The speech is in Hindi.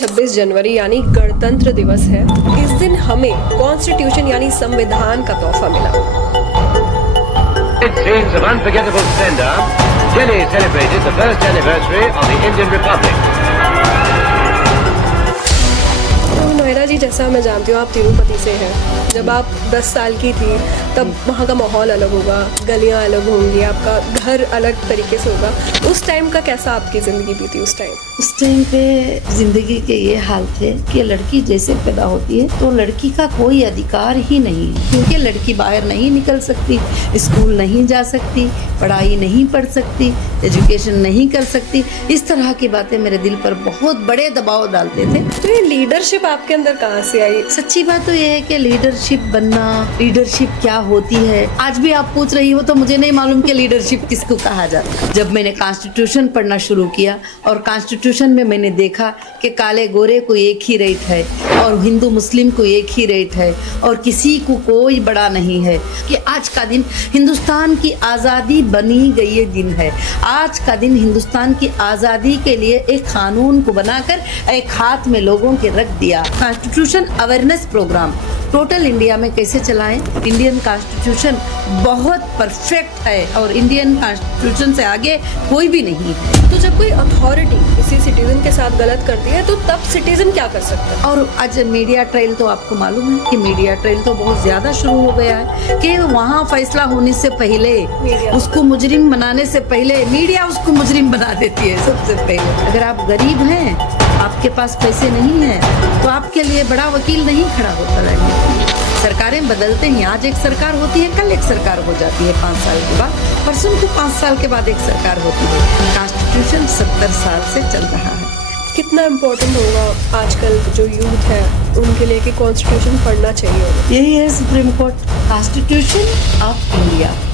26 जनवरी यानी गणतंत्र दिवस है। इस दिन हमें कॉन्स्टिट्यूशन यानी संविधान का तोहफा मिला। It seems of unforgettable splendor, Delhi celebrated the first anniversary of the Indian Republic. तो नोएडा जी, जैसा मैं जानती हूँ आप तिरुपति से हैं। जब आप 10 साल की थी तब वहाँ का माहौल अलग होगा, गलियाँ अलग होंगी, आपका घर अलग तरीके से होगा। उस टाइम का कैसा आपकी ज़िंदगी बीती उस टाइम? उस टाइम पे जिंदगी के ये हाल थे कि लड़की जैसे पैदा होती है तो लड़की का कोई अधिकार ही नहीं है, क्योंकि लड़की बाहर नहीं निकल सकती, स्कूल नहीं जा सकती, पढ़ाई नहीं पढ़ सकती, एजुकेशन नहीं कर सकती। इस तरह की बातें मेरे दिल पर बहुत बड़े दबाव डालते थे। तो ये लीडरशिप आपके अंदर कहाँ से आई? सच्ची बात तो ये है कि लीडरशिप बनना, लीडरशिप क्या होती है, आज भी आप पूछ रही हो तो मुझे नहीं मालूम कि लीडरशिप किसको कहा जाता है। जब मैंने कॉन्स्टिट्यूशन पढ़ना शुरू किया और कॉन्स्टिट्यूशन में मैंने देखा कि काले गोरे को एक ही रेट है और हिंदू मुस्लिम को एक ही रेट है और किसी को कोई बड़ा नहीं है, कि आज का दिन हिंदुस्तान की आज़ादी बनी गई ये दिन है। आज का दिन हिंदुस्तान की आज़ादी के लिए एक कानून को बनाकर एक हाथ में लोगों के रख दिया। Constitution awareness programme total India में कैसे चलाएं? इंडियन कॉन्स्टिट्यूशन बहुत परफेक्ट है और इंडियन कॉन्स्टिट्यूशन से आगे कोई भी नहीं है। तो जब कोई अथॉरिटी किसी सिटीजन के साथ गलत करती है तो तब सिटीजन क्या कर सकता है? और आज मीडिया ट्रायल तो आपको मालूम है कि मीडिया ट्रायल तो बहुत ज़्यादा शुरू हो गया है कि वहाँ फैसला होने से पहले, उसको मुजरिम बनाने से पहले मीडिया उसको मुजरिम बना देती है सबसे पहले। अगर आप गरीब हैं, आपके पास पैसे नहीं हैं, तो आपके लिए बड़ा वकील नहीं खड़ा होता रहेगा। सरकारें बदलते हैं, आज एक सरकार होती है, कल एक सरकार हो जाती है 5 साल के बाद, परसों को 5 साल के बाद एक सरकार होती है। कॉन्स्टिट्यूशन 70 साल से चल रहा है। कितना इम्पोर्टेंट होगा आजकल जो यूथ है उनके लिए कि कॉन्स्टिट्यूशन पढ़ना चाहिए? यही है supreme court, constitution of India.